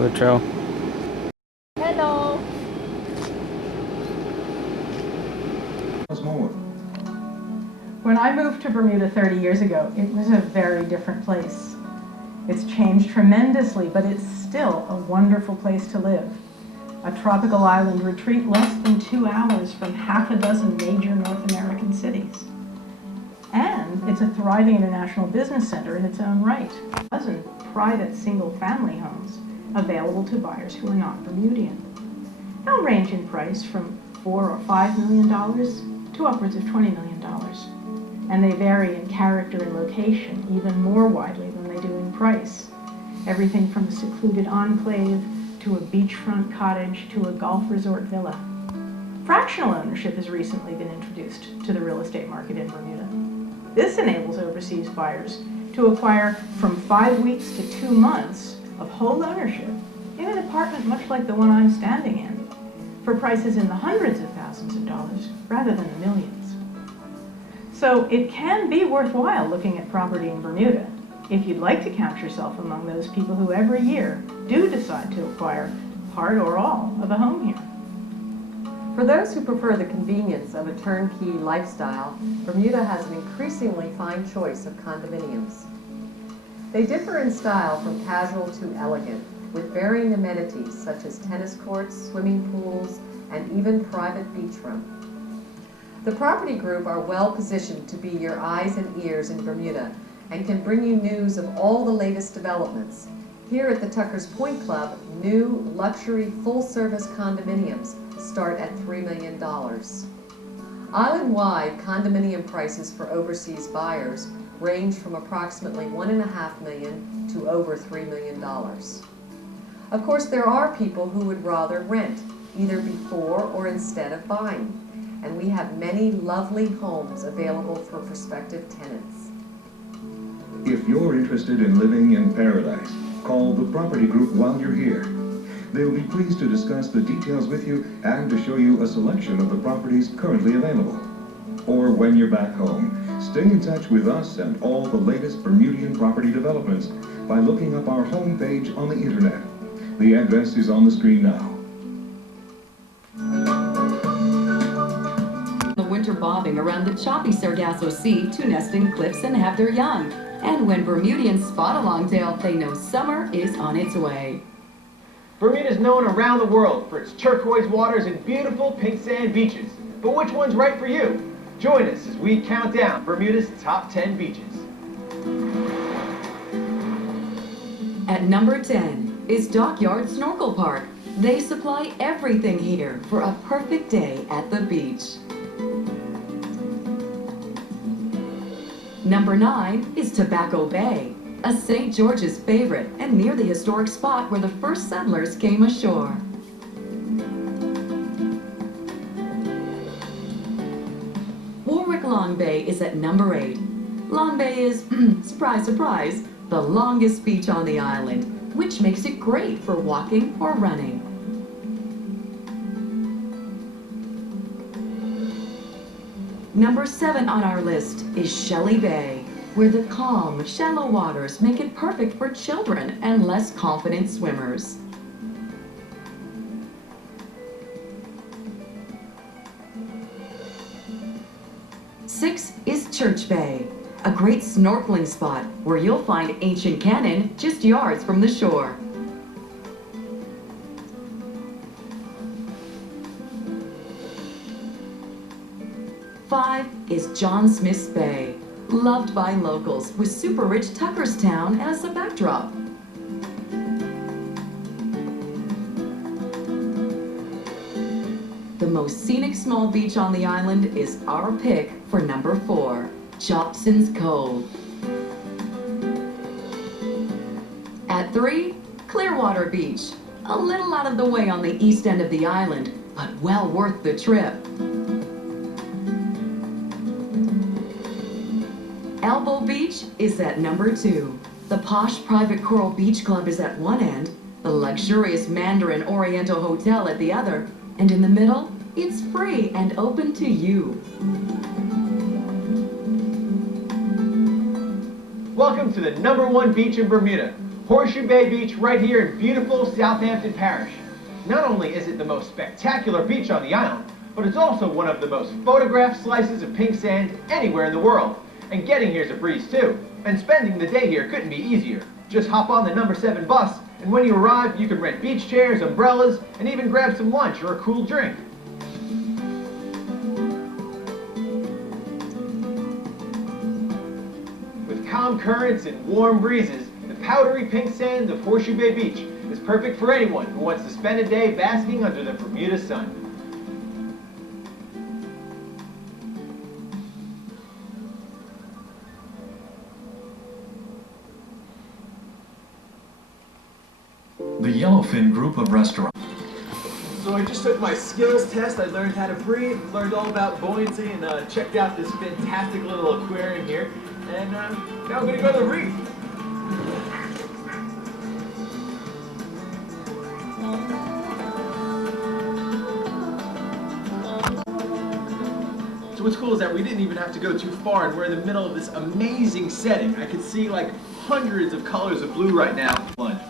the trail. Hello. When I moved to Bermuda 30 years ago, it was a very different place. It's changed tremendously, but it's still a wonderful place to live. A tropical island retreat less than 2 hours from half a dozen major North American cities. And it's a thriving international business center in its own right. A dozen private single-family homes available to buyers who are not Bermudian. They'll range in price from $4 or $5 million to upwards of $20 million. And they vary in character and location even more widely than they do in price. Everything from a secluded enclave to a beachfront cottage to a golf resort villa. Fractional ownership has recently been introduced to the real estate market in Bermuda. This enables overseas buyers to acquire from 5 weeks to 2 months of whole ownership in an apartment much like the one I'm standing in, for prices in the hundreds of thousands of dollars rather than the millions. So it can be worthwhile looking at property in Bermuda if you'd like to count yourself among those people who every year do decide to acquire part or all of a home here. For those who prefer the convenience of a turnkey lifestyle, Bermuda has an increasingly fine choice of condominiums. They differ in style from casual to elegant, with varying amenities such as tennis courts, swimming pools, and even private beachfront. The Property Group are well positioned to be your eyes and ears in Bermuda and can bring you news of all the latest developments. Here at the Tuckers Point Club, new luxury full-service condominiums start at $3 million. Island-wide condominium prices for overseas buyers range from approximately $1.5 million to over $3 million. Of course, there are people who would rather rent, either before or instead of buying, and we have many lovely homes available for prospective tenants. If you're interested in living in paradise, call the Property Group while you're here. They'll be pleased to discuss the details with you and to show you a selection of the properties currently available. Or when you're back home, stay in touch with us and all the latest Bermudian property developments by looking up our homepage on the internet. The address is on the screen now. The winter bobbing around the choppy Sargasso Sea to nest in cliffs and have their young. And when Bermudians spot a longtail, they know summer is on its way. Bermuda is known around the world for its turquoise waters and beautiful pink sand beaches. But which one's right for you? Join us as we count down Bermuda's top 10 beaches. At number 10 is Dockyard Snorkel Park. They supply everything here for a perfect day at the beach. Number 9 is Tobacco Bay, a St. George's favorite and near the historic spot where the first settlers came ashore. Warwick Long Bay is at number 8. Long Bay is, surprise, surprise, the longest beach on the island, which makes it great for walking or running. Number 7 on our list is Shelley Bay, where the calm, shallow waters make it perfect for children and less confident swimmers. Six is Church Bay, a great snorkeling spot where you'll find ancient cannon just yards from the shore. Five is John Smith's Bay, loved by locals with super rich Tuckerstown as a backdrop. The most scenic small beach on the island is our pick for number 4, Jobson's Cove. At 3, Clearwater Beach, a little out of the way on the east end of the island, but well worth the trip. Elbow Beach is at number 2. The posh private Coral Beach Club is at one end, the luxurious Mandarin Oriental Hotel at the other, and in the middle, it's free and open to you. Welcome to the #1 beach in Bermuda. Horseshoe Bay Beach right here in beautiful Southampton Parish. Not only is it the most spectacular beach on the island, but it's also one of the most photographed slices of pink sand anywhere in the world. And getting here's a breeze too. And spending the day here couldn't be easier. Just hop on the number 7 bus, and when you arrive, you can rent beach chairs, umbrellas, and even grab some lunch or a cool drink. With calm currents and warm breezes, the powdery pink sand of Horseshoe Bay Beach is perfect for anyone who wants to spend a day basking under the Bermuda sun. The Yellowfin group of restaurants. So I just took my skills test. I learned how to breathe, learned all about buoyancy, and checked out this fantastic little aquarium here. And now I'm going to go to the reef. So what's cool is that we didn't even have to go too far, and we're in the middle of this amazing setting. I can see like hundreds of colors of blue right now. Lunch.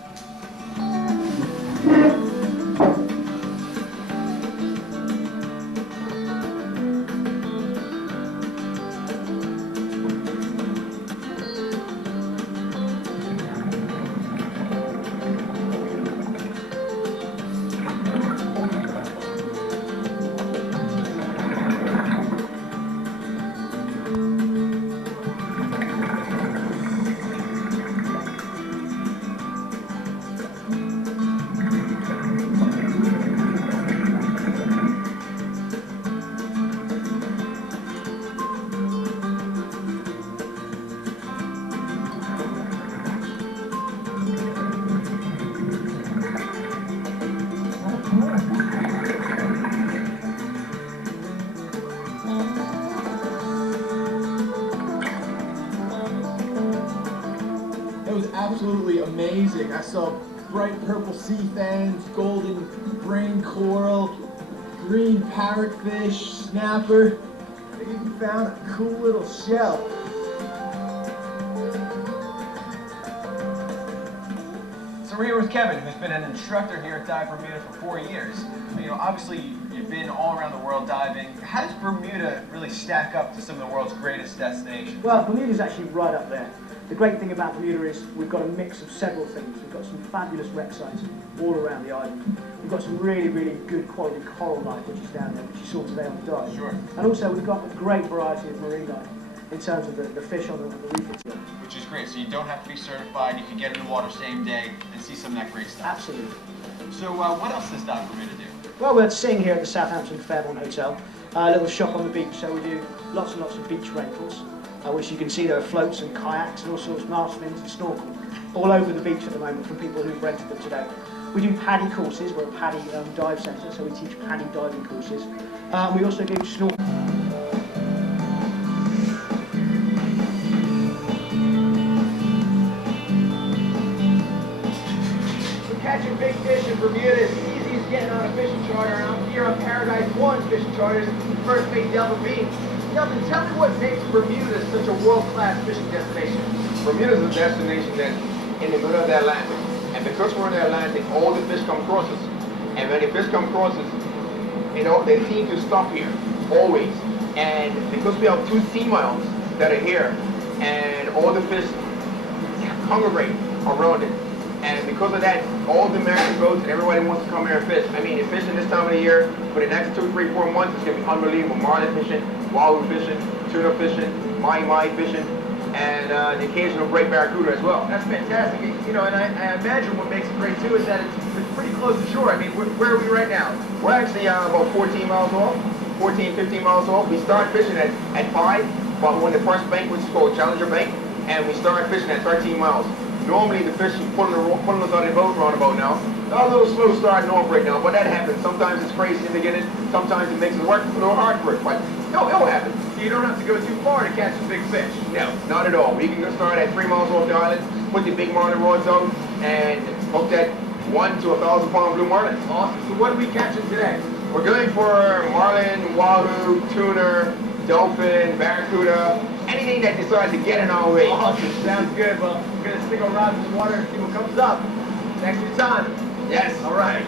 It was absolutely amazing. I saw bright purple sea fans, golden brain coral, green parrotfish, snapper. I even found a cool little shell. So we're here with Kevin, who's been an instructor here at Dive Bermuda for 4 years. You know, obviously you've been all around the world diving. How does Bermuda really stack up to some of the world's greatest destinations? Well, Bermuda's actually right up there. The great thing about Bermuda is we've got a mix of several things. We've got some fabulous wreck sites all around the island. We've got some really, really good quality coral life which is down there, which you saw today on the dive. Sure. And also we've got a great variety of marine life in terms of the fish on the reef itself. Which is great, so you don't have to be certified, you can get in the water same day and see some of that great stuff. Absolutely. So what else does Dive Bermuda do? Well, we're staying here at the Southampton Fairmont Hotel, a little shop on the beach, so we do lots and lots of beach rentals. Which you can see there are floats and kayaks and all sorts of mast fins and snorkel all over the beach at the moment from people who've rented them today. We do PADI courses, we're a PADI dive centre, so we teach PADI diving courses. We also do snorkel. Catching big fish in Bermuda is easy as getting on a fishing charter, and I'm here on Paradise One's fishing charters, first mate Delvin Bean. Delvin, tell me what makes Bermuda such a world-class fishing destination. Bermuda is a destination that's in the middle of the Atlantic. And because we're in the Atlantic, all the fish come across us. And when the fish come across us, you know, they seem to stop here, always. And because we have 2 sea miles that are here, and all the fish congregate around it. And because of that, all the American boats and everybody wants to come here and fish. I mean, if fishing this time of the year, for the next 2, 3, 4 months, it's going to be unbelievable. Marlin fishing, wahoo fishing, tuna fishing, mai fishing, and the occasional great barracuda as well. That's fantastic. You know, and I imagine what makes it great too is that it's pretty close to shore. I mean, where are we right now? We're actually about 14 miles off, 14, 15 miles off. We start fishing at 5, but we're on the first bank, which is called Challenger Bank, and we start fishing at 13 miles. Normally the fish pulling us out of the boat roundabout now. A little slow starting off right now, but that happens. Sometimes it's crazy in the beginning, sometimes it makes it work a little hard for it, but it'll happen. So you don't have to go too far to catch a big fish. No, not at all. We can go start at 3 miles off the island, put the big marlin rods out, and hook that 1 to 1,000 pound blue marlin. Awesome. So what are we catching today? We're going for marlin, wahoo, tuna, dolphin, barracuda, anything that decides to get in our way. Awesome, sounds good. Well, we're going to stick our rods in the water and see what comes up. Thanks for your time. Yes. All right.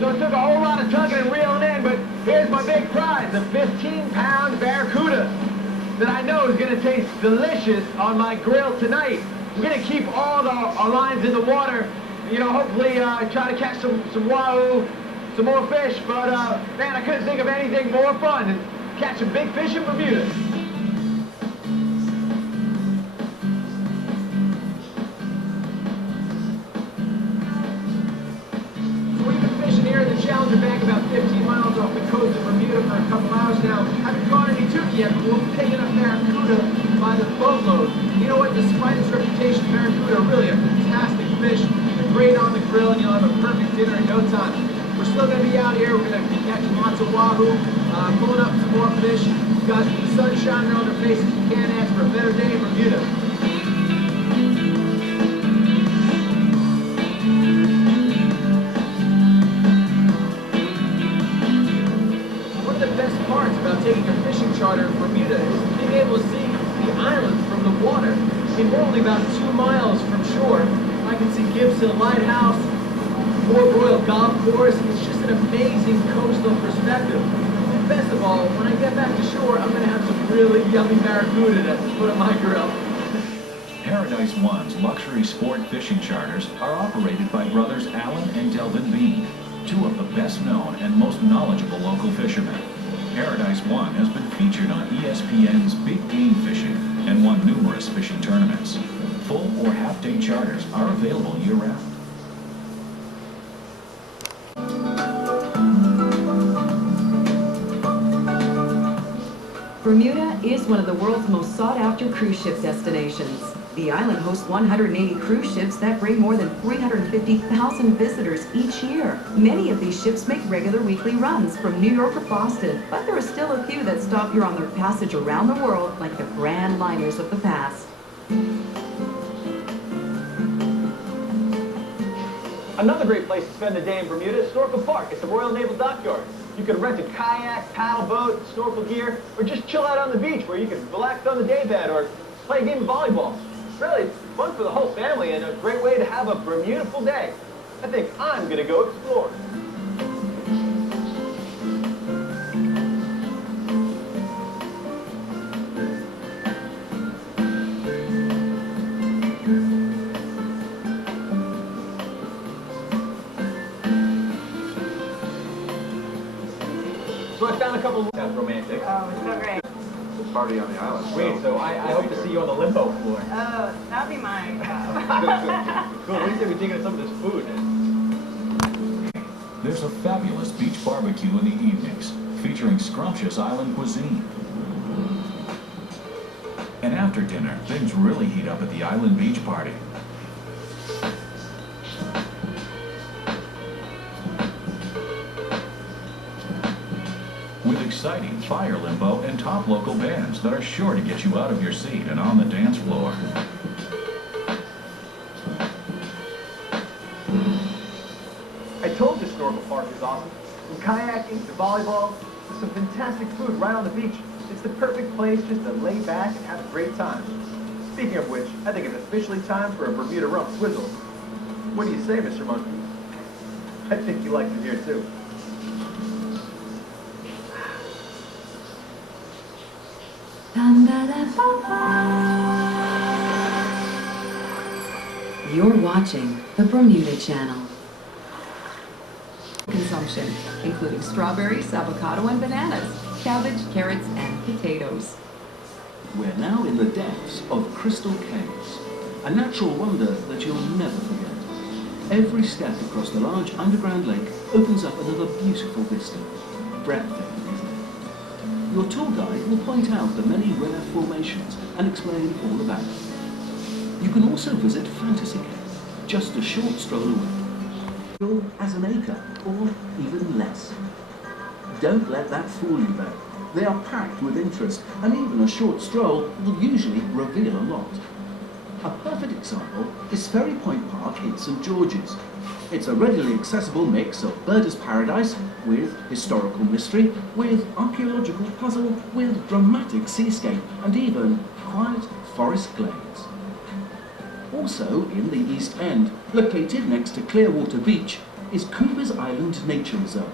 So it took a whole lot of tugging and reeling in, but here's my big prize, a 15-pound barracuda that I know is going to taste delicious on my grill tonight. We're going to keep all our lines in the water, you know, hopefully try to catch some wahoo, some more fish, but man, I couldn't think of anything more fun than catching big fish in Bermuda. Challenger Bank about 15 miles off the coast of Bermuda for a couple hours now. Haven't caught any tuna yet, but we're picking up barracuda by the boatload. You know what, despite its reputation, barracuda are really a fantastic fish. They're great on the grill and you'll have a perfect dinner in no time. We're still going to be out here. We're going to be catching lots of wahoo, pulling up some more fish. We've got the sun shining on our faces. You can't ask for a better day in Bermuda. Taking a fishing charter in Bermuda is being able to see the island from the water. I mean, we're only about 2 miles from shore. I can see Gibson Lighthouse, Port Royal Golf Course. It's just an amazing coastal perspective. And best of all, when I get back to shore, I'm going to have some really yummy barracuda to put on my grill. Paradise One's luxury sport fishing charters are operated by brothers Alan and Delvin Bean, two of the best known and most knowledgeable local fishermen. Paradise One has been featured on ESPN's Big Game Fishing and won numerous fishing tournaments. Full or half-day charters are available year-round. Bermuda is one of the world's most sought-after cruise ship destinations. The island hosts 180 cruise ships that bring more than 350,000 visitors each year. Many of these ships make regular weekly runs from New York or Boston, but there are still a few that stop here on their passage around the world, like the grand liners of the past. Another great place to spend the day in Bermuda is Snorkel Park. It's the Royal Naval Dockyard. You can rent a kayak, paddle boat, snorkel gear, or just chill out on the beach where you can relax on the day bed or play a game of volleyball. Really, it's fun for the whole family and a great way to have a Bermuda-ful day. I think I'm going to go explore. So I found a couple. Sounds romantic. Oh, it's so great. Party on the island. Sweet, so I hope to see you on the limbo floor. Oh, that'll be mine. Cool, what do you think we thinking of some of this food? There's a fabulous beach barbecue in the evenings, featuring scrumptious island cuisine. And after dinner, things really heat up at the island beach party. With exciting fire limbo and top local bands that are sure to get you out of your seat and on the dance floor. I told you Snorkel Park is awesome. From kayaking to volleyball to some fantastic food right on the beach. It's the perfect place just to lay back and have a great time. Speaking of which, I think it's officially time for a Bermuda rum swizzle. What do you say, Mr. Monkey? I think you like it here too. You're watching the Bermuda Channel. Consumption, including strawberries, avocado, and bananas, cabbage, carrots, and potatoes. We're now in the depths of Crystal Caves, a natural wonder that you'll never forget. Every step across the large underground lake opens up another beautiful vista. Breathtaking, isn't it? Your tour guide will point out the many rare formations and explain all about them. You can also visit Fantasy Cave, just a short stroll away. As an acre, or even less. Don't let that fool you though. They are packed with interest, and even a short stroll will usually reveal a lot. A perfect example is Ferry Point Park in St George's. It's a readily accessible mix of birders' paradise with historical mystery, with archaeological puzzle, with dramatic seascape, and even quiet forest glades. Also in the East End, located next to Clearwater Beach, is Cooper's Island Nature Reserve.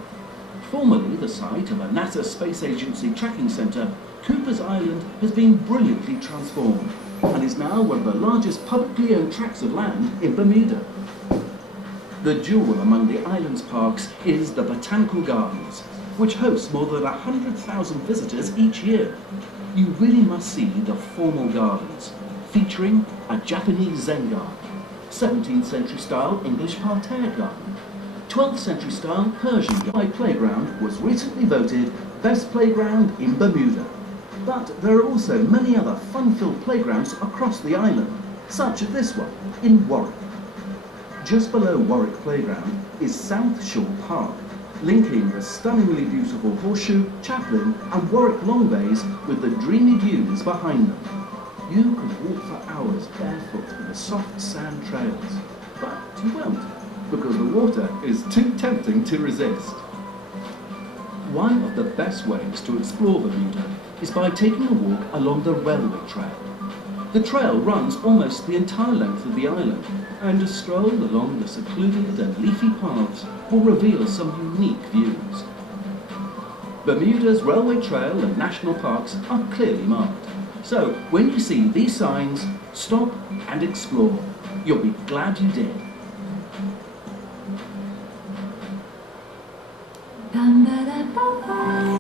Formerly the site of a NASA Space Agency tracking centre, Cooper's Island has been brilliantly transformed and is now one of the largest publicly owned tracts of land in Bermuda. The jewel among the island's parks is the Botanical Gardens, which hosts more than 100,000 visitors each year. You really must see the formal gardens, featuring a Japanese Zen garden, 17th century style English parterre garden, 12th century style Persian garden. My playground was recently voted best playground in Bermuda. But there are also many other fun-filled playgrounds across the island, such as this one in Warwick. Just below Warwick Playground is South Shore Park, linking the stunningly beautiful Horseshoe, Chaplin and Warwick Long Bays with the dreamy dunes behind them. You could walk for hours barefoot in the soft sand trails, but you won't, because the water is too tempting to resist. One of the best ways to explore Bermuda is by taking a walk along the railway trail. The trail runs almost the entire length of the island, and a stroll along the secluded and leafy paths will reveal some unique views. Bermuda's railway trail and national parks are clearly marked, so when you see these signs, stop and explore. You'll be glad you did.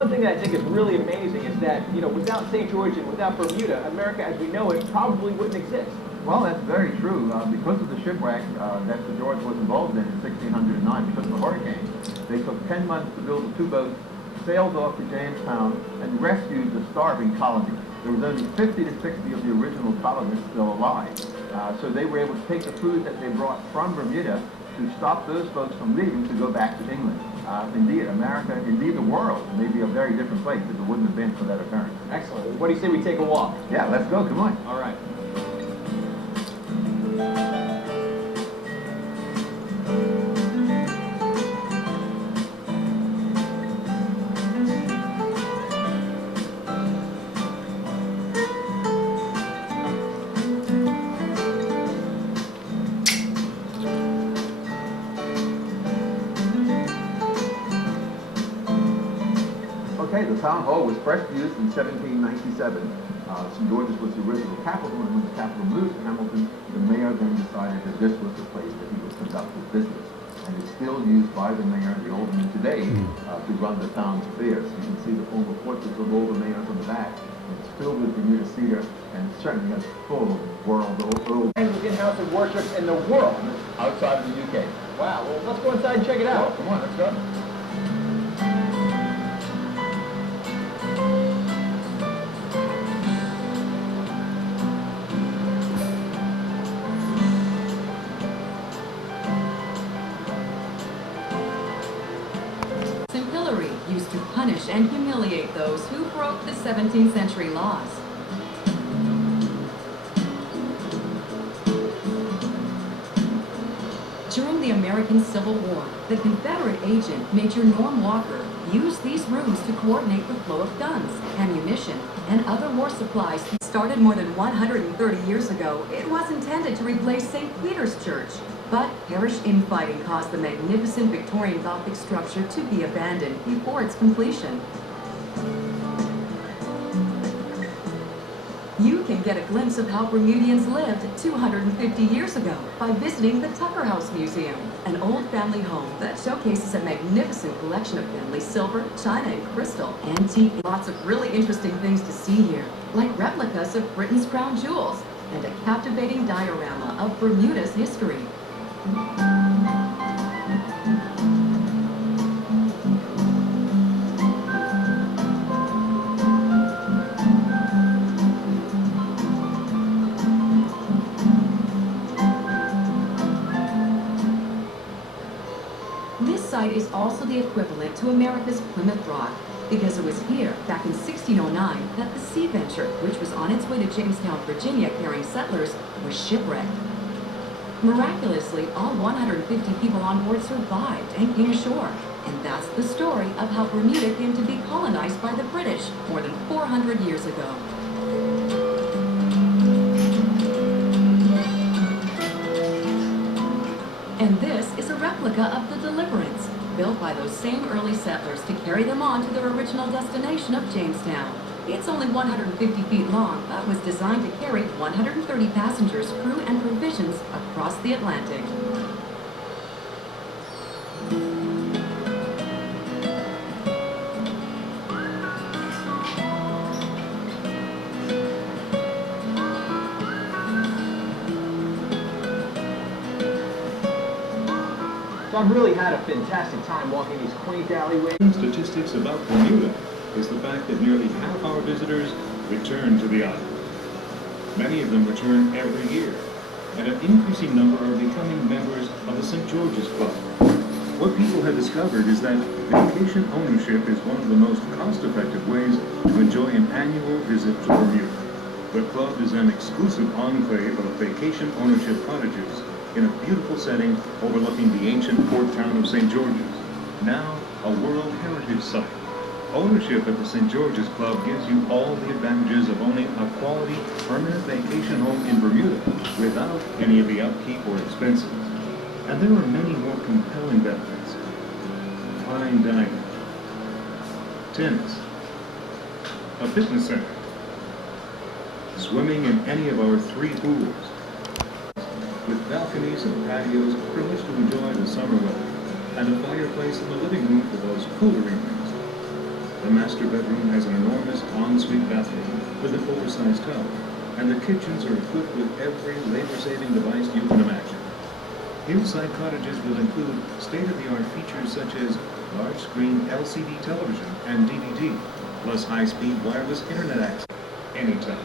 Something that I think is really amazing is that, without St. George and without Bermuda, America as we know it probably wouldn't exist. Well, that's very true. Because of the shipwreck that Sir George was involved in 1609, because of the hurricane, they took 10 months to build the two boats, sailed off to Jamestown, and rescued the starving colony. There was only 50 to 60 of the original colonists still alive. So they were able to take the food that they brought from Bermuda to stop those folks from leaving to go back to England. Indeed, America, indeed the world, may be a very different place if it wouldn't have been for that occurrence. Excellent. What do you say we take a walk? Yeah, let's go. Come on. All right. Okay, the town hall was first used in 1797. St. George's was the original capital, and when the capital moved to Hamilton, the mayor then decided that this was the place that he would conduct his business. And it's still used by the mayor and the aldermen today to run the town's affairs. You can see the former portraits of all the mayors on the back. It's filled with Bermuda cedar, and certainly has full world. Anglican house of worship in the world. Outside of the UK. Wow. Well, let's go inside and check it out. Well, come on, let's go. Used to punish and humiliate those who broke the 17th century laws. During the American Civil War, the Confederate agent, Major Norm Walker, used these rooms to coordinate the flow of guns, ammunition, and other war supplies. Started more than 130 years ago, it was intended to replace St. Peter's Church. But parish infighting caused the magnificent Victorian Gothic structure to be abandoned before its completion. You can get a glimpse of how Bermudians lived 250 years ago by visiting the Tucker House Museum, an old family home that showcases a magnificent collection of family silver, china, and crystal, antique. Lots of really interesting things to see here, like replicas of Britain's crown jewels and a captivating diorama of Bermuda's history. This site is also the equivalent to America's Plymouth Rock, because it was here, back in 1609, that the Sea Venture, which was on its way to Jamestown, Virginia, carrying settlers, was shipwrecked. Miraculously, all 150 people on board survived and came ashore. And that's the story of how Bermuda came to be colonized by the British more than 400 years ago. And this is a replica of the Deliverance, built by those same early settlers to carry them on to their original destination of Jamestown. It's only 150 feet long, but was designed to carry 130 passengers, crew, and provisions across the Atlantic. So I've really had a fantastic time walking these quaint alleyways. Statistics about Bermuda is the fact that nearly half our visitors return to the island. Many of them return every year, and an increasing number are becoming members of the St. George's Club. What people have discovered is that vacation ownership is one of the most cost-effective ways to enjoy an annual visit to Bermuda. The club is an exclusive enclave of vacation ownership cottages in a beautiful setting overlooking the ancient port town of St. George's, now a World Heritage Site. Ownership at the St. George's Club gives you all the advantages of owning a quality, permanent vacation home in Bermuda without any of the upkeep or expenses. And there are many more compelling benefits. Fine dining, tennis, a fitness center, swimming in any of our 3 pools, with balconies and patios from which to enjoy the summer weather, and a fireplace in the living room for those cooler evenings. The master bedroom has an enormous ensuite bathroom with an oversized tub, and the kitchens are equipped with every labor-saving device you can imagine. Hillside cottages will include state-of-the-art features such as large-screen LCD television and DVD, plus high-speed wireless internet access anytime.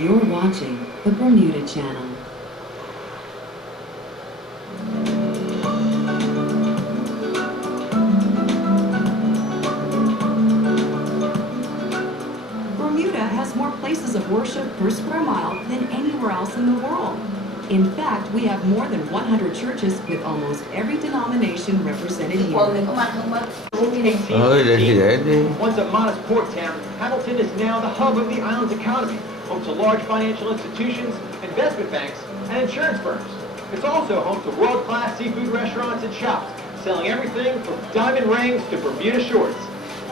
You're watching the Bermuda Channel. Bermuda has more places of worship per square mile than anywhere else in the world. In fact, we have more than 100 churches with almost every denomination represented here. Once a modest port town, Hamilton is now the hub of the island's economy, home to large financial institutions, investment banks, and insurance firms. It's also home to world-class seafood restaurants and shops, selling everything from diamond rings to Bermuda shorts.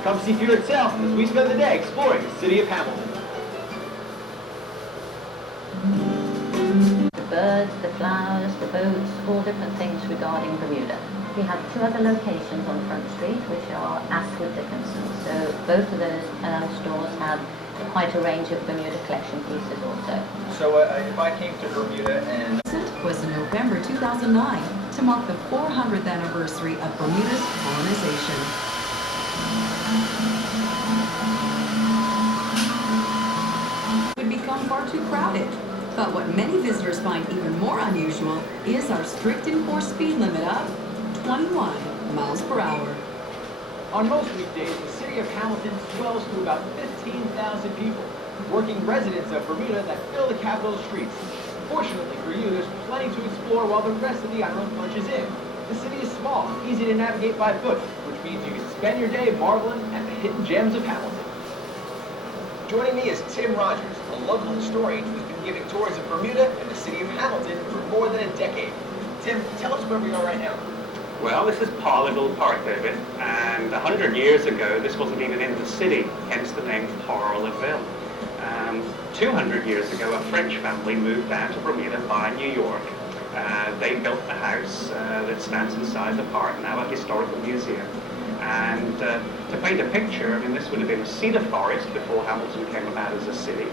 Come see for yourself as we spend the day exploring the city of Hamilton. The birds, the flowers, the boats, all different things regarding Bermuda. We have 2 other locations on Front Street, which are Aswood Dickinson. So both of those stores have quite a range of Bermuda collection pieces also. So if I came to Bermuda and... was in November 2009 to mark the 400th anniversary of Bermuda's colonization. It would become far too crowded. But what many visitors find even more unusual is our strict enforced speed limit of 21 miles per hour. On most weekdays, the city of Hamilton swells to about 15,000 people, working residents of Bermuda that fill the capital streets. Fortunately for you, there's plenty to explore while the rest of the island punches in. The city is small, easy to navigate by foot, which means you can spend your day marveling at the hidden gems of Hamilton. Joining me is Tim Rogers, a local historian who's been giving tours of Bermuda and the city of Hamilton for more than a decade. Tim, tell us where we are right now. Well, this is Parleyville Park, David, and 100 years ago this wasn't even in the city, hence the name Parleyville. 200 years ago a French family moved down to Bermuda via New York. They built the house that stands inside the park now, a historical museum. And to paint a picture, I mean, this would have been a cedar forest before Hamilton came about as a city.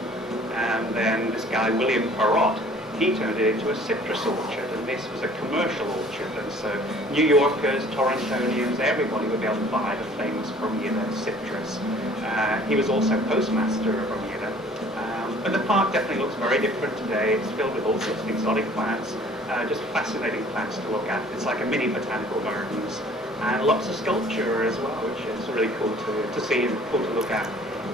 And then this guy, William Perrott, he turned it into a citrus orchard, and this was a commercial orchard. And so New Yorkers, Torontonians, everybody would be able to buy the famous Bermuda citrus. He was also postmaster of Bermuda. But the park definitely looks very different today. It's filled with all sorts of exotic plants, just fascinating plants to look at. It's like a mini botanical gardens. And lots of sculpture as well, which is really cool to see and cool to look at.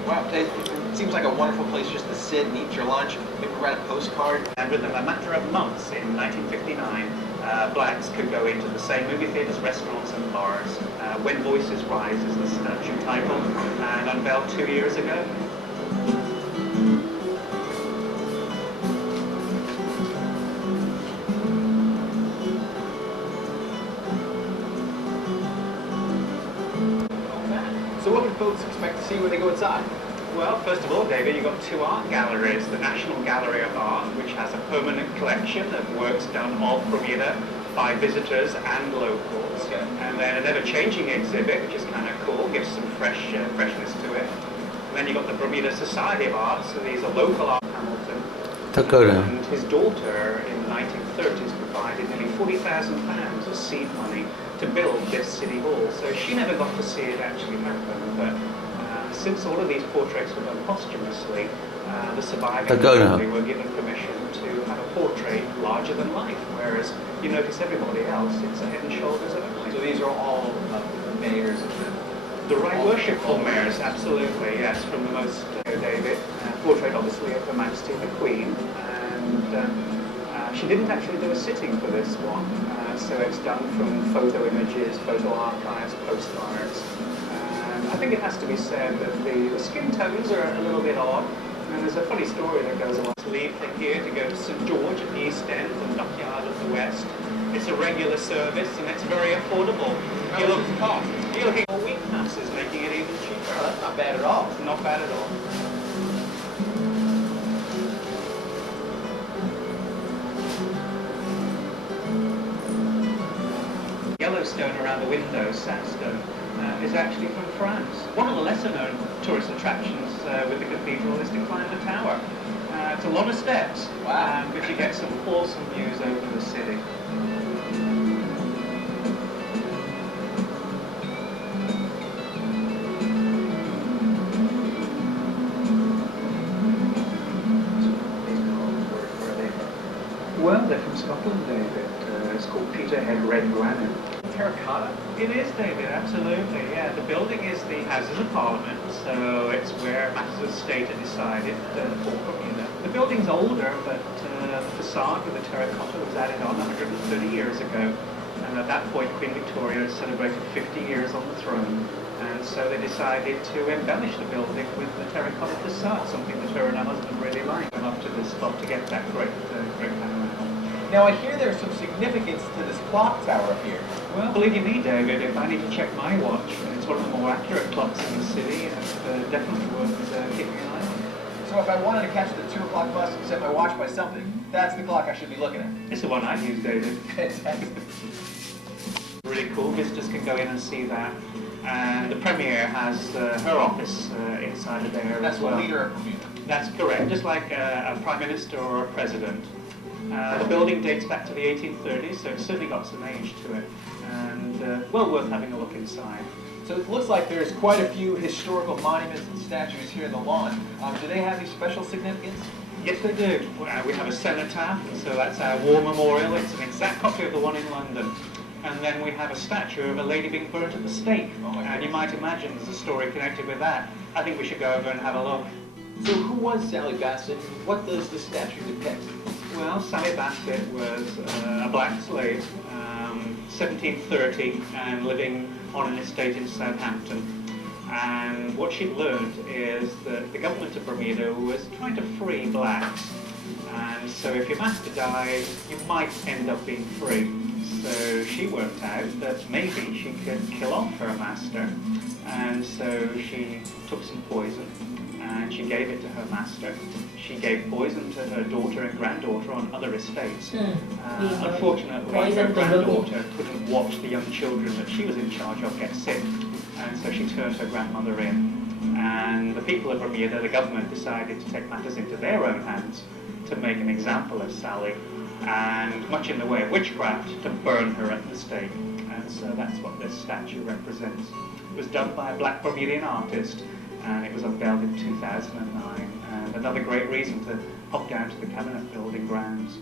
Wow, it seems like a wonderful place just to sit and eat your lunch, maybe write a postcard. And within a matter of months, in 1959, blacks could go into the same movie theaters, restaurants and bars. When Voices Rise is the statue title, and unveiled 2 years ago. So what can folks expect to see when they go inside? Well, first of all, David, you've got two art galleries. The National Gallery of Art, which has a permanent collection of works done off Bermuda by visitors and locals. Okay. And then an ever-changing exhibit, which is kind of cool, gives some freshness to it. And then you've got the Bermuda Society of Art, so these are local art. Hamilton. And his daughter in the 1930s provided nearly £40,000 of seed money to build this city hall. So she never got to see it actually happen, but since all of these portraits were done posthumously, the surviving family were given permission to have a portrait larger than life, whereas you notice everybody else, it's a head and shoulders only. So these are all the mayors of the right worshipful mayors, absolutely, yes, from the most, David, portrait obviously of Her Majesty the Queen, and she didn't actually do a sitting for this one, so it's done from photo images, photo archives, postcards. I think it has to be said that the skin tones are a little bit odd, and there's a funny story that goes along. Leave from here to go to St George at the East End and Dockyard at the West. It's a regular service and it's very affordable. How much does it cost? You're looking at week passes, making it even cheaper. Oh, that's not bad at all. Not bad at all. Yellowstone around the window, sandstone, is actually from France. One of the lesser-known tourist attractions with the cathedral is to climb the tower. It's a lot of steps, but you get some awesome views over the city. Well, they're from Scotland, David. It's called Peterhead Red Granite. Terracotta? It is, David, absolutely, yeah. The building is the Houses of Parliament, so it's where matters of state are decided for Bermuda. The building's older, but the facade with the terracotta was added on 130 years ago. And at that point, Queen Victoria had celebrated 50 years on the throne. And so they decided to embellish the building with the terracotta facade, something that her and her husband really liked. Come up to this spot to get that great panorama. Now I hear there's some significance to this clock tower up here. Well, believe you me, David, if I need to check my watch, it's one of the more accurate clocks in the city, and it's definitely worth keeping an eye on. So if I wanted to catch the 2 o'clock bus and set my watch by something, that's the clock I should be looking at. It's the one I'd use, David. Fantastic. Really cool. Visitors can go in and see that. And the Premier has her office inside of there That's as well. the leader of Bermuda. That's correct, just like a Prime Minister or a President. The building dates back to the 1830s, so it's certainly got some age to it. And well worth having a look inside. So it looks like there's quite a few historical monuments and statues here in the lawn. Do they have any special significance? Yes, they do. We have a cenotaph, so that's our war memorial. It's an exact copy of the one in London. And then we have a statue of a lady being burnt at the stake. And you might imagine there's a story connected with that. I think we should go over and have a look. So who was Sally Bassett? What does the statue depict? Well, Sally Bassett was a black slave, 1730, and living on an estate in Southampton. And what she'd learned is that the government of Bermuda was trying to free blacks. And so if your master died, you might end up being free. So she worked out that maybe she could kill off her master. And so she took some poison and she gave it to her master. She gave poison to her daughter and granddaughter on other estates. Unfortunately, her granddaughter couldn't watch the young children that she was in charge of get sick, and so she turned her grandmother in. And the people of Bermuda, the government, decided to take matters into their own hands to make an example of Sally, and much in the way of witchcraft, to burn her at the stake. And so that's what this statue represents. It was done by a black Bermudian artist, and it was unveiled in 2009. And another great reason to hop down to the Cabinet Building grounds.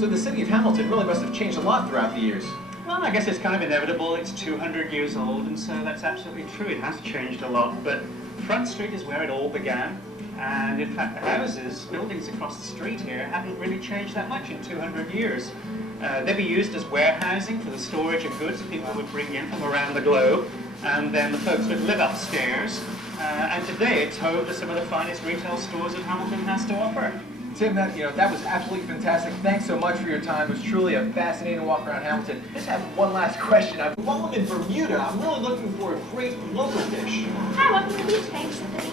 So the city of Hamilton really must have changed a lot throughout the years. Well, I guess it's kind of inevitable. It's 200 years old, and so that's absolutely true. It has changed a lot, but Front Street is where it all began. And in fact, the houses, buildings across the street here haven't really changed that much in 200 years. They'd be used as warehousing for the storage of goods people would bring in from around the globe, and then the folks would live upstairs. And today it's home to some of the finest retail stores that Hamilton has to offer. Tim, that was absolutely fantastic. Thanks so much for your time. It was truly a fascinating walk around Hamilton. Just have one last question. While I'm in Bermuda, I'm really looking for a great local dish. Hi, welcome to the beach. Thanks for the beach.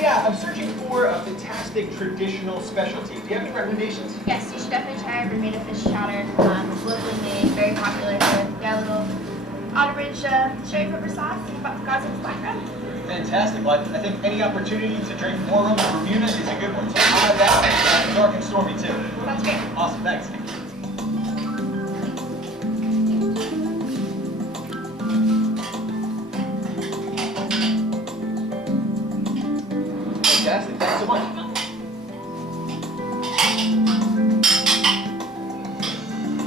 Yeah, I'm searching for a fantastic traditional specialty. Do you have any recommendations? Yes, you should definitely try our Bermuda fish chowder. It's locally made, very popular here. We got a little Otteridge cherry pepper sauce and Goslin's black bread. Fantastic. Well, I think any opportunity to drink more rum in Bermuda is a good one. So I'll have that. And dark and stormy, too. Sounds great. Awesome. Thanks. Fantastic. Thanks so much.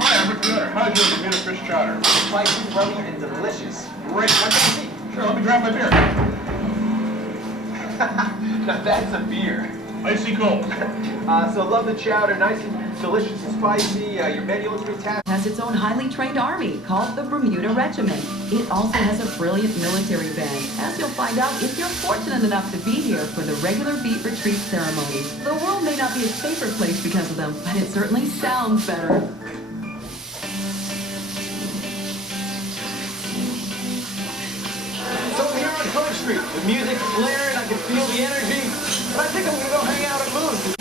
Hi, I'm Rick Miller. How's your Bermuda fish chowder? Spicy, rummy, and delicious. Great. What can I see? Sure, let me grab my beer. Now that's a beer. Icy cold. So love the chowder. Nice and delicious and spicy. Your menu looks fantastic. Has its own highly trained army called the Bermuda Regiment. It also has a brilliant military band, as you'll find out if you're fortunate enough to be here for the regular beat retreat ceremonies. The world may not be a safer place because of them, but it certainly sounds better. So here on Front Street, the music's blaring, I can feel the energy, but I think I'm gonna go hang out at Moon's.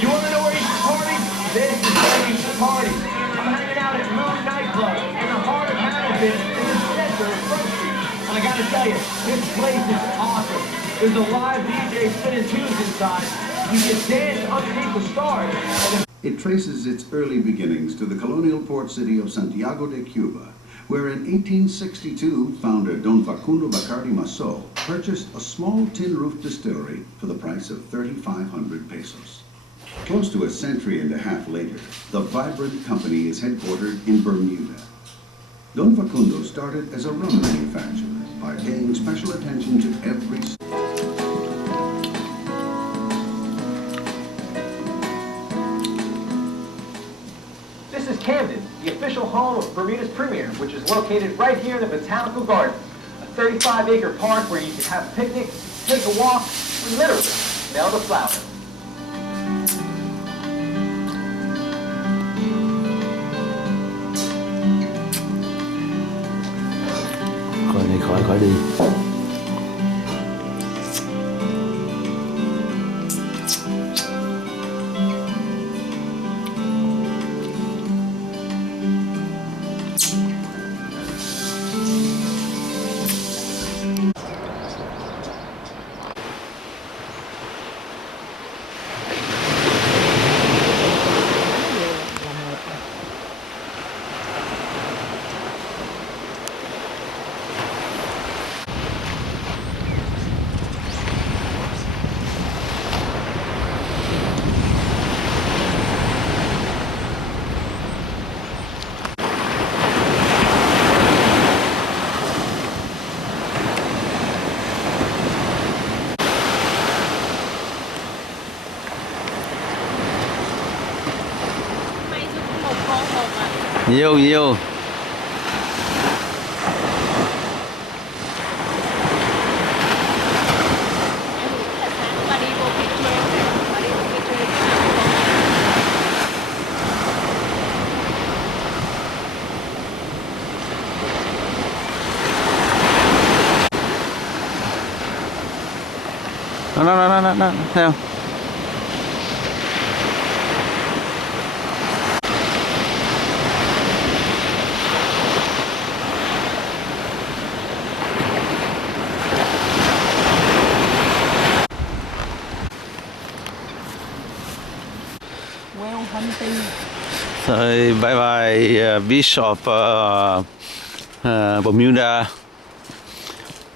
You wanna know where you should party? This is where you should party. I'm hanging out at Moon Nightclub in the heart of Hamilton in the center of Front Street. And I gotta tell you, this place is awesome. There's a live DJ spinning tunes inside. You can dance underneath the stars. It traces its early beginnings to the colonial port city of Santiago de Cuba, where in 1862, founder Don Facundo Bacardi Masso purchased a small tin-roof distillery for the price of 3,500 pesos. Close to a century and a half later, the vibrant company is headquartered in Bermuda. Don Facundo started as a rum manufacturer by paying special attention to every This is Camden, the official home of Bermuda's Premier, which is located right here in the Botanical Garden, a 35-acre park where you can have a picnic, take a walk, and literally smell the flowers. Khỏi đi. Nhiều. Nó theo. Thôi bye bye beach of Bermuda.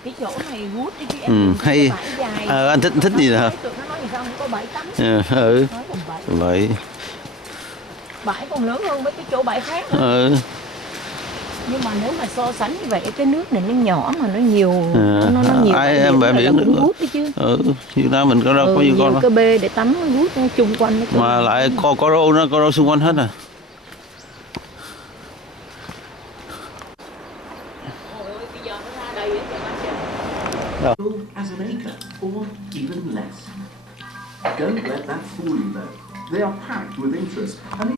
Cái chỗ này good đi chứ em Hay anh thích gì nè? tụi nó nói gì sao không có bãi tắm. Vậy. Bãi còn lớn hơn mấy cái chỗ bãi khác nữa. Nhưng mà nếu mà so sánh như vậy cái nước này nó nhỏ mà nó nhiều nó nhiều em biển cũng hút đấy chứ. Việt Nam mình có đâu có nhiều con đâu. Cái bê để tắm nó hút nó chung quanh nó. Mà lại có rô xung quanh hết à. As an acre, or even less. Don't let that fool you though. They are packed with interest. And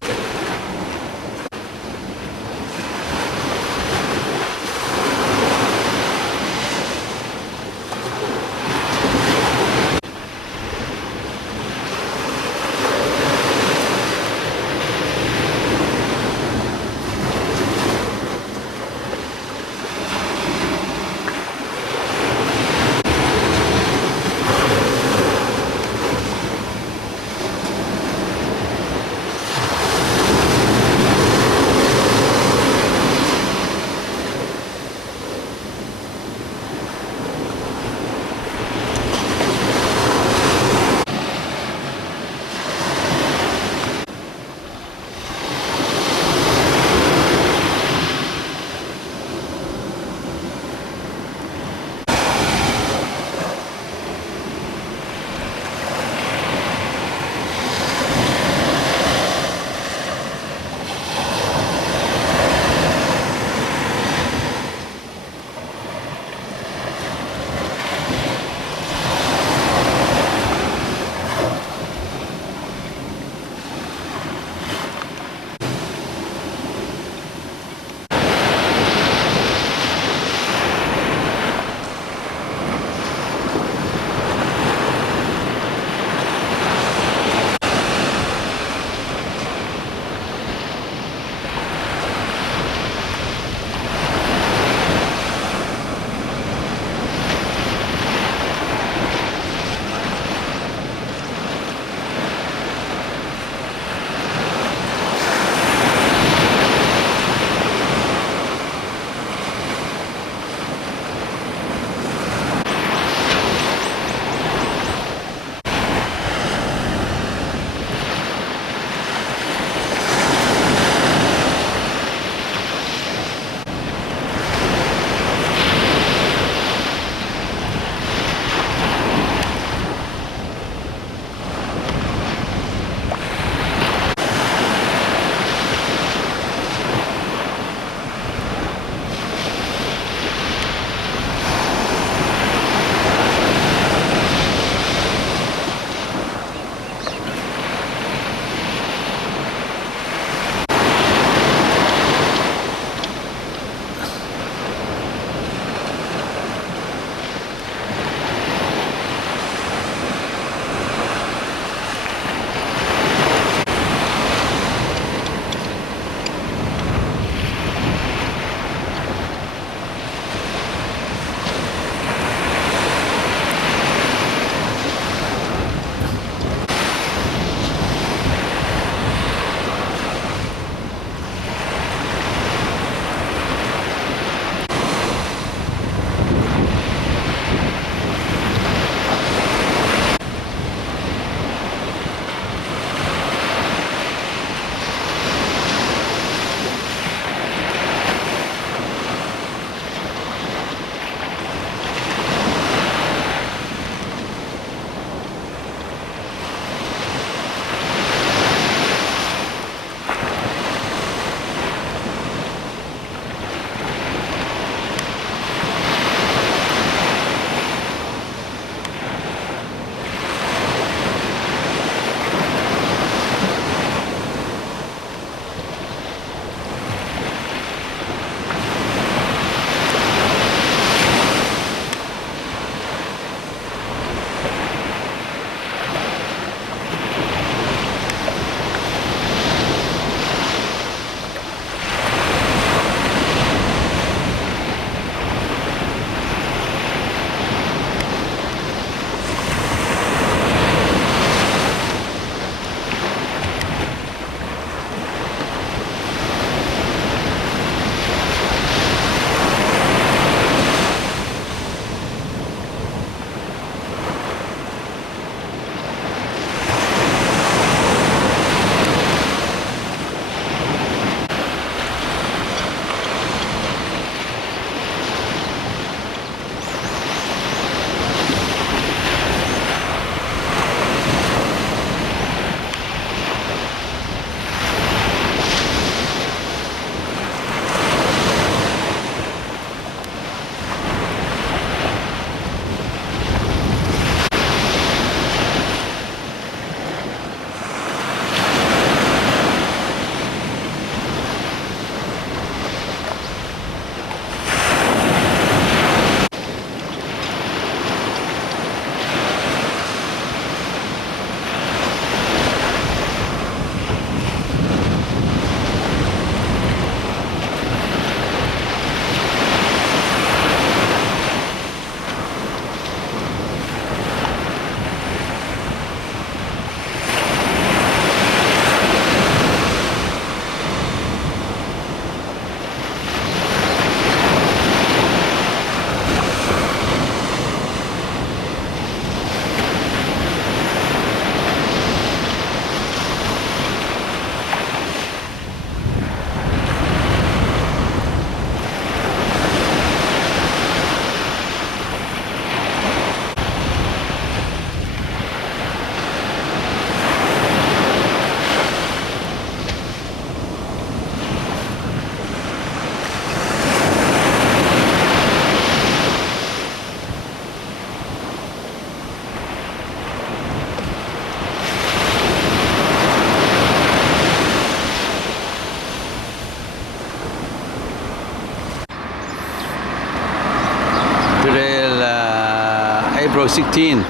April 16.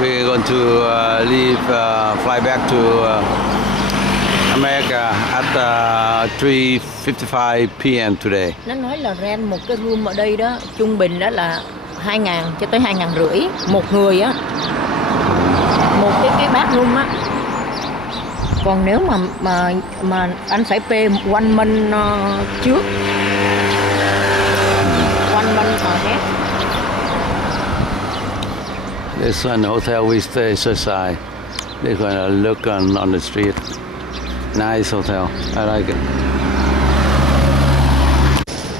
We're going to fly back to America at 3:55 p.m. today. Nó nói là rent một cái room ở đây đó, trung bình đó là 2.000 cho tới 2.500 một người á. Một cái bathroom á. Còn nếu mà anh phải pay one month trước. One month ahead. This one hotel we stay Surfside. They're going to look on the street. Nice hotel. I like it.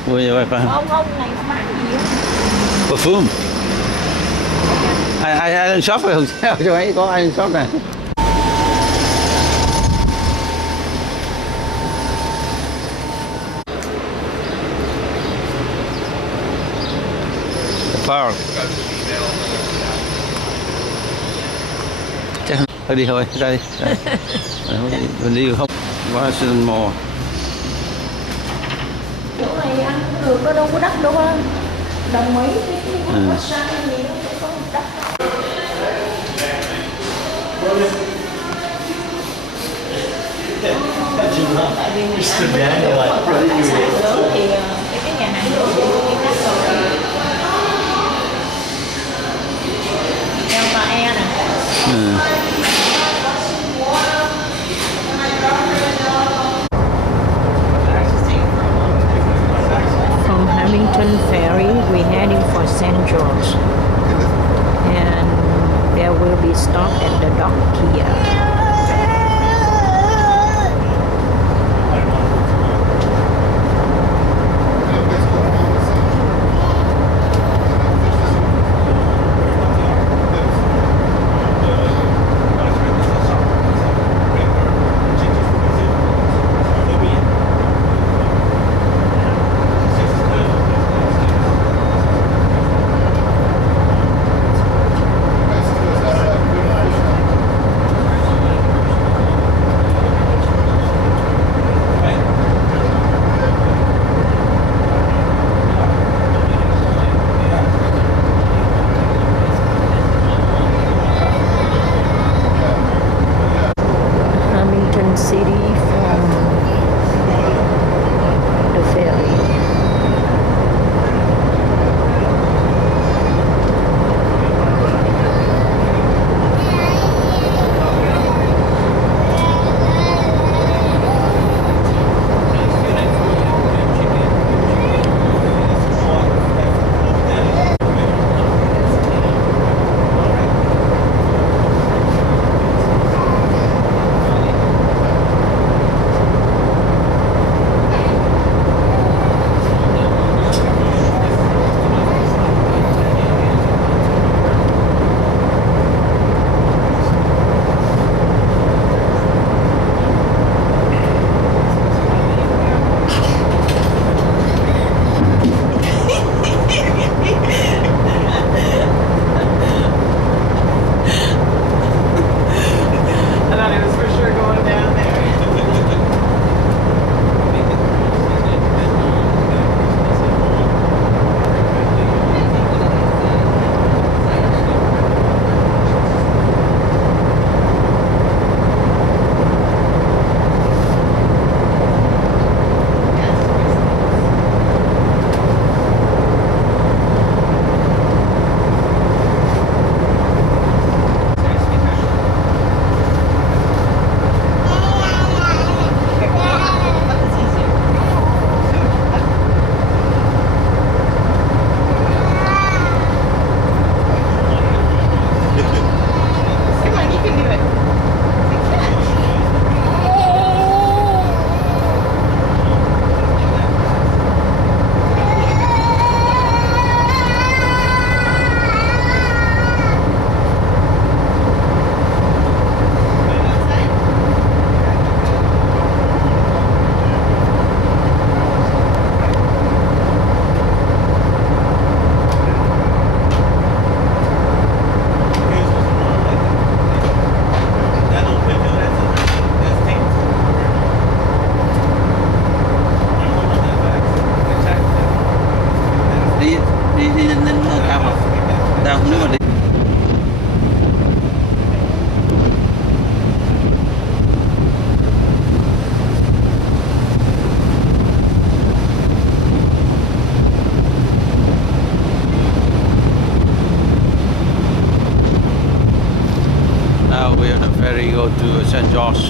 Mua như vậy phải không? Không, này nó bán gì á? Perfume. Ai đang shop về hotel cho ấy có ai shop này. The park. Thôi đi thôi, ra đi. Mình đi không? Washington Mall. Chỗ này ăn cũng được, có đâu có đắt đâu á. Đồng mấy cái sang gì nó sẽ có đắt. Tại vì mình ăn lớn thì cái nhà hàng lớn thì cái đắt rồi. Delta Air nè. From Hamilton Ferry, we're heading for St. George, and there will be stop at the dock here. đâu, nếu mà đi. Now we on a ferry go to St. George.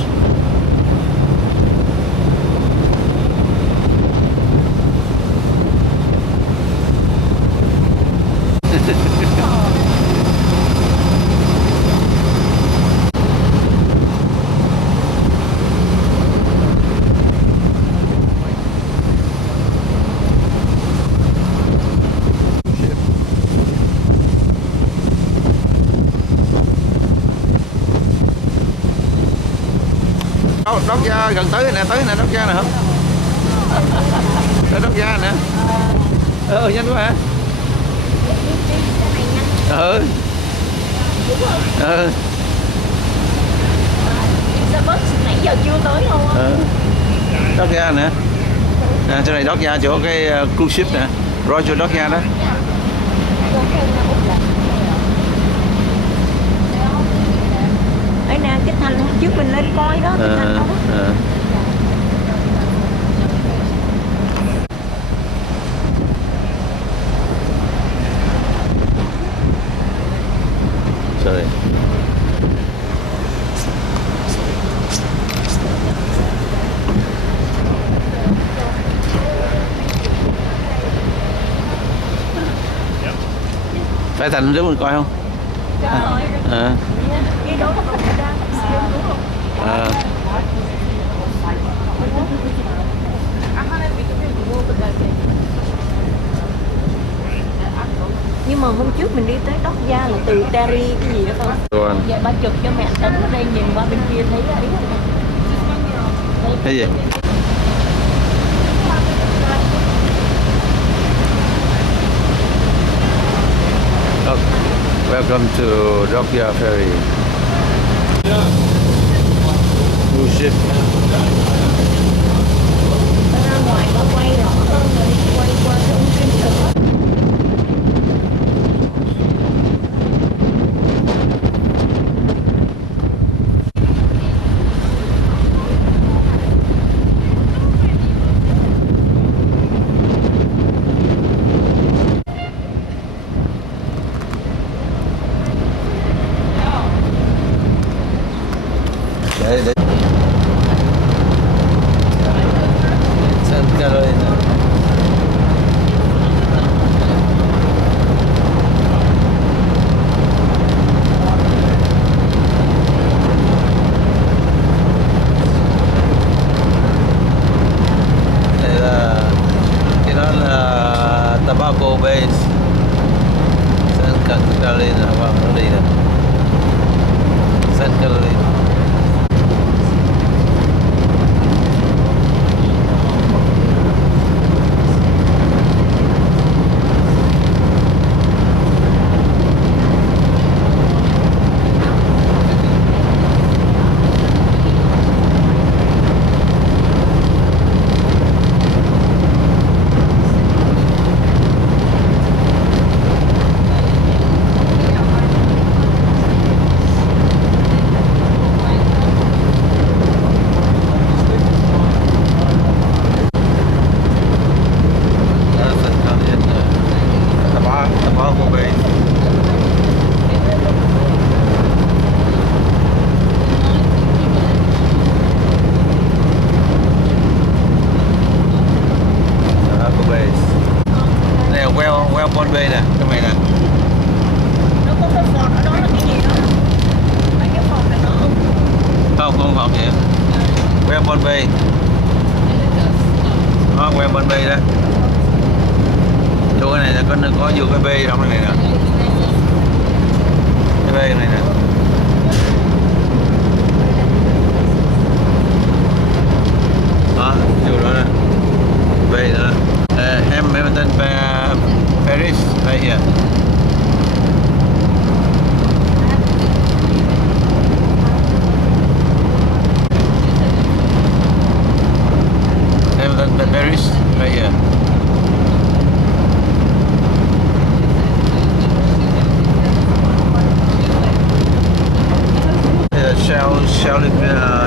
Đốc ra gần tới nè, đốc ra nè không? Đốc ra nè. Nhanh quá hả? Nãy giờ chưa tới luôn á. Đốc ra nè. Nè, chỗ này đốc ra chỗ cái cruise ship nè. Rồi chỗ đốc ra đó. Đây nè, cái thành hôm trước mình lên coi đó, cái thành đó. Sorry. Phải Thành đứng mình coi không? Cái đó nó không ra siêu đúng không? Nhưng mà hôm trước mình đi tới Đốc Gia là từ Terry cái gì đó không? Vậy ba chụp cho mẹ Tấn ở đây nhìn qua bên kia thấy ấy. Cái gì? Welcome to Dokya Ferry. Cruise ship. Ra ngoài nó quay rõ hơn rồi quay qua cái ống kính nữa. Để San Carolina. Đây là cái đó là Tobacco Base, San Carolina. Vâng, nó đi nè, San Carolina. Con B nè, trong này nè. Nó có cái phọt ở đó là cái gì đó? Mấy cái phọt này nó không? Không phọt gì. Queo con B. Đó, queo con B đó. Chỗ cái này là có nhiều cái B trong này nè. Cái B này nè. Đó, chỗ đó nè. B nữa. Hamilton Paris right here. Hamilton Paris right here.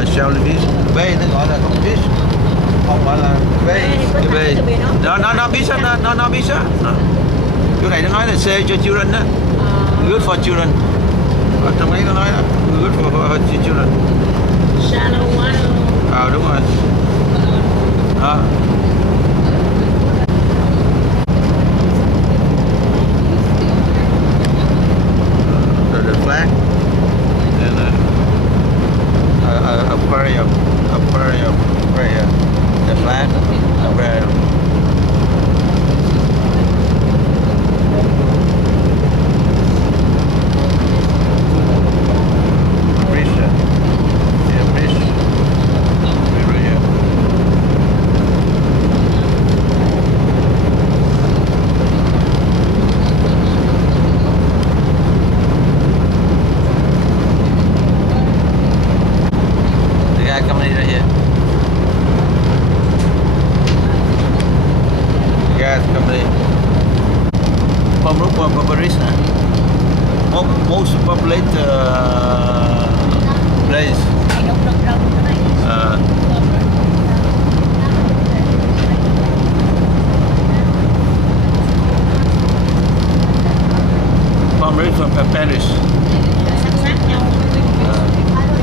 shellfish. V nó gọi là con fish, không phải là V. Cái B. Nó biết á, nó biết á. Chỗ này nó nói là C cho children á. Good for children. Ở trong ấy nó nói là good for children. Shallow water. Đúng rồi. Đó. The flag and aquarium right here. The flag aquarium. Bridge, yeah, bridge. Right here. Company right here. Gas company. Barbarista. Most populated place. From Paris.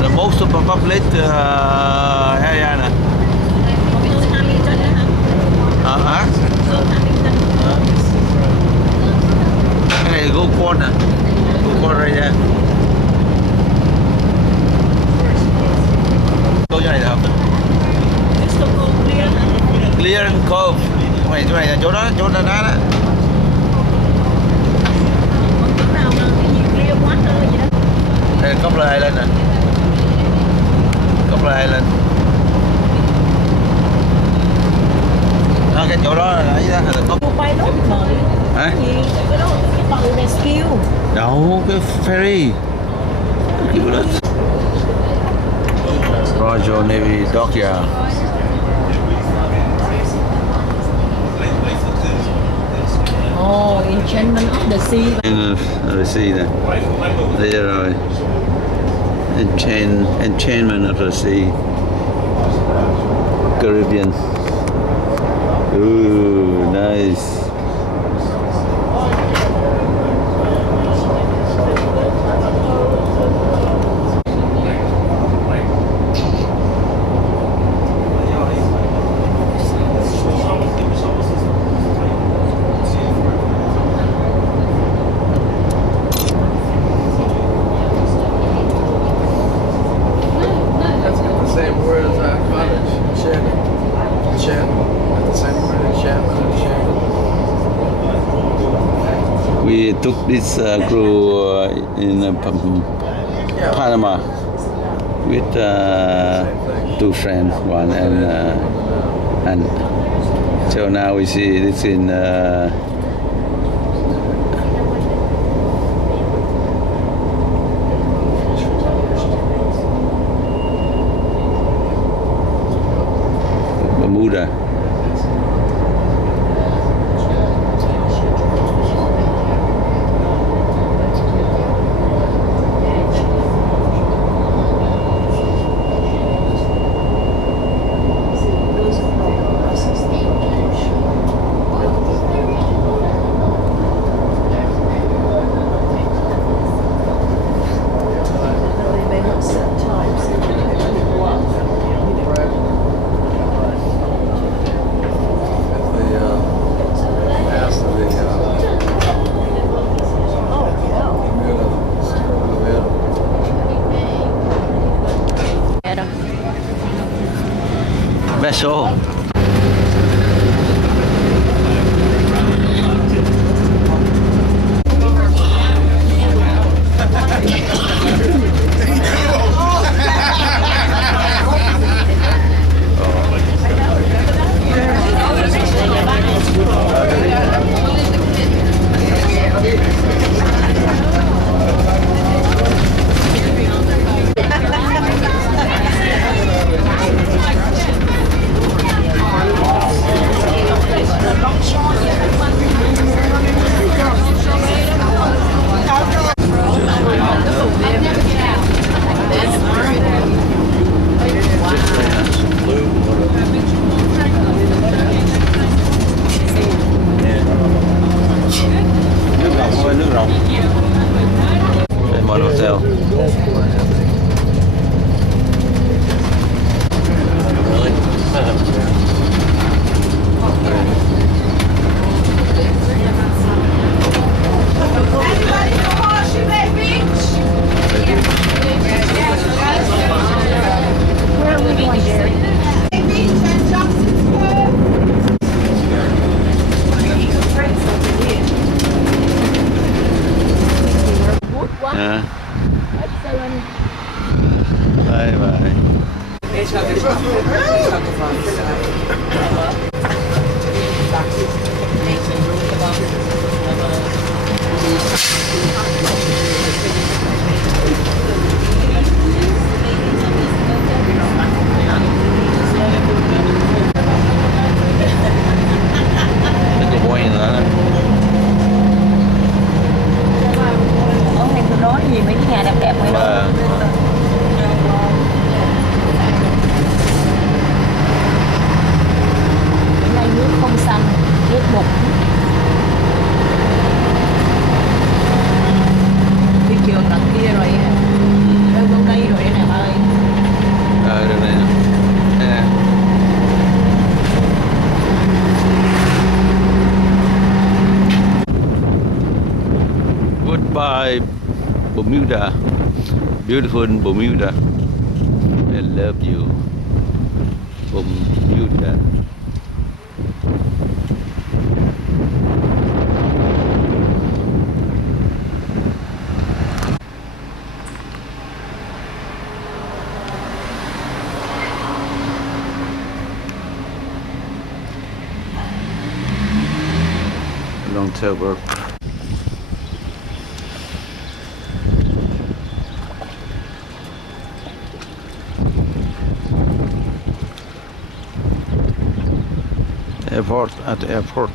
The most populated area. Cái này go con nè, go con đây nha. Câu chỗ này là hợp đấy. Clear and Cove. Chỗ này là chỗ đó đó. Đây là Copper Island nè. Copper Island. Cái chỗ đó là ấy đó là có. Hả? Cái đó cái tàu rescue. Đâu, cái ferry. Kiểu đó. Royal Navy Dockyard. Oh, Enchantment of the Sea. The sea nè. Đây rồi. Enchantment of the Sea. Caribbean. Ooh, nice. We took this cruise in Panama with two friends, one and so now we see this in Bermuda. Vessel. rộng. Đây hotel. Where are we going, Jerry? À. Bye bye. Cái quay nữa. Ở ngay tôi nói gì mấy cái nhà đẹp đẹp này đó. Bữa nay nước không xanh, nước đục. Đi trường đằng kia rồi, đâu đâu đây rồi nè ba ơi. Được này nè. Đây nè. Goodbye, Bermuda. Beautiful Bermuda. I love you, Bermuda. Long tailboat. Airport at the airport.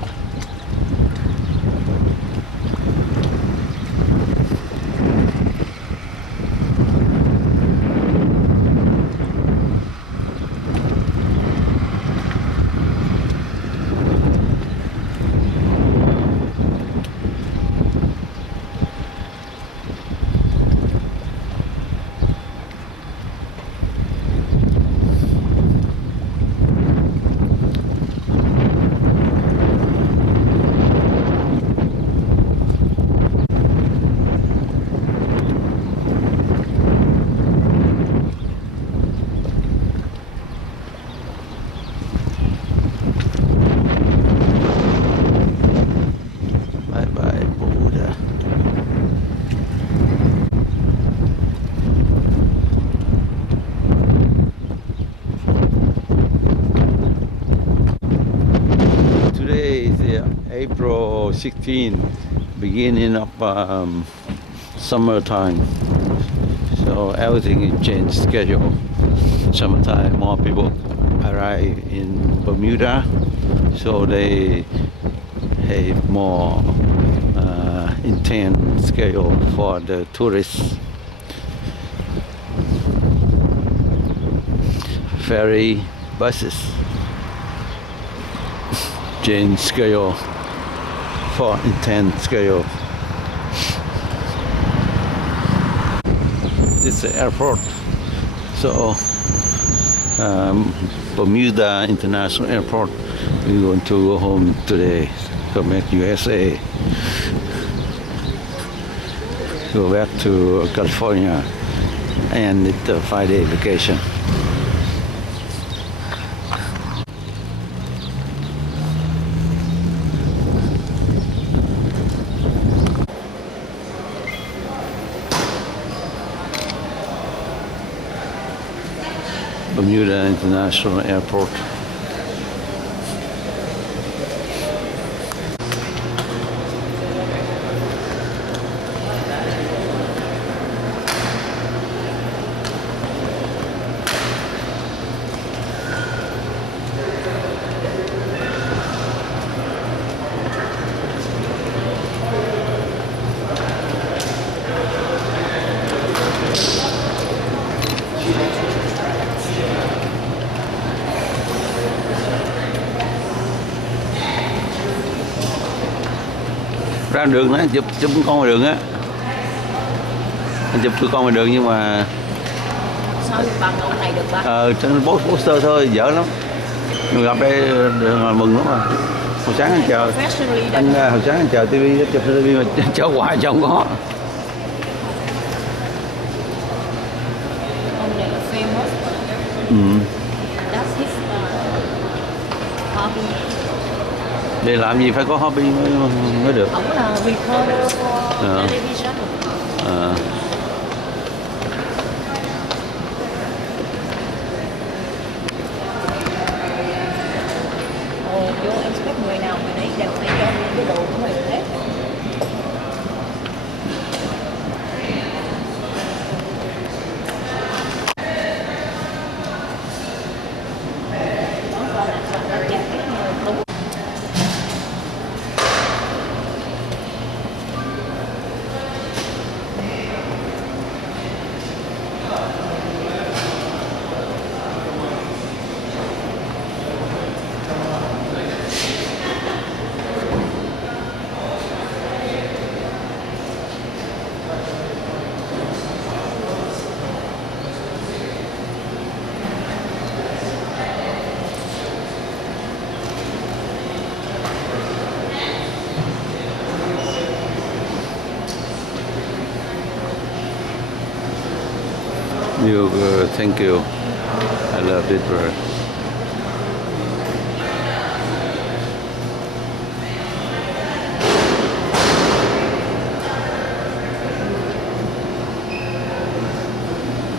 April 16, beginning of summertime. So everything is changed schedule. Summertime, more people arrive in Bermuda, so they have more intense schedule for the tourists. Ferry buses change schedule for intense schedule. This is the airport. So Bermuda International Airport. We're going to go home today. Come back USA. Go back to California and it's a 5-day vacation. Bermuda International Airport. ra đường đó, chụp con ngoài đường á. Anh chụp tụi con ngoài đường nhưng mà sao bằng ông này được ba? trên poster thôi, dở lắm. Nhưng gặp đây mừng lắm mà. Hồi sáng anh chờ, hồi sáng anh chờ tivi, chụp tivi mà chờ hoài chứ không có. Ông này là famous. That's his hobby. Để làm gì phải có hobby mới được. Ông là reporter for television. Vô expect người nào người nấy đều phải cho những cái đồ của mình hết. Thank you. I love it, bro.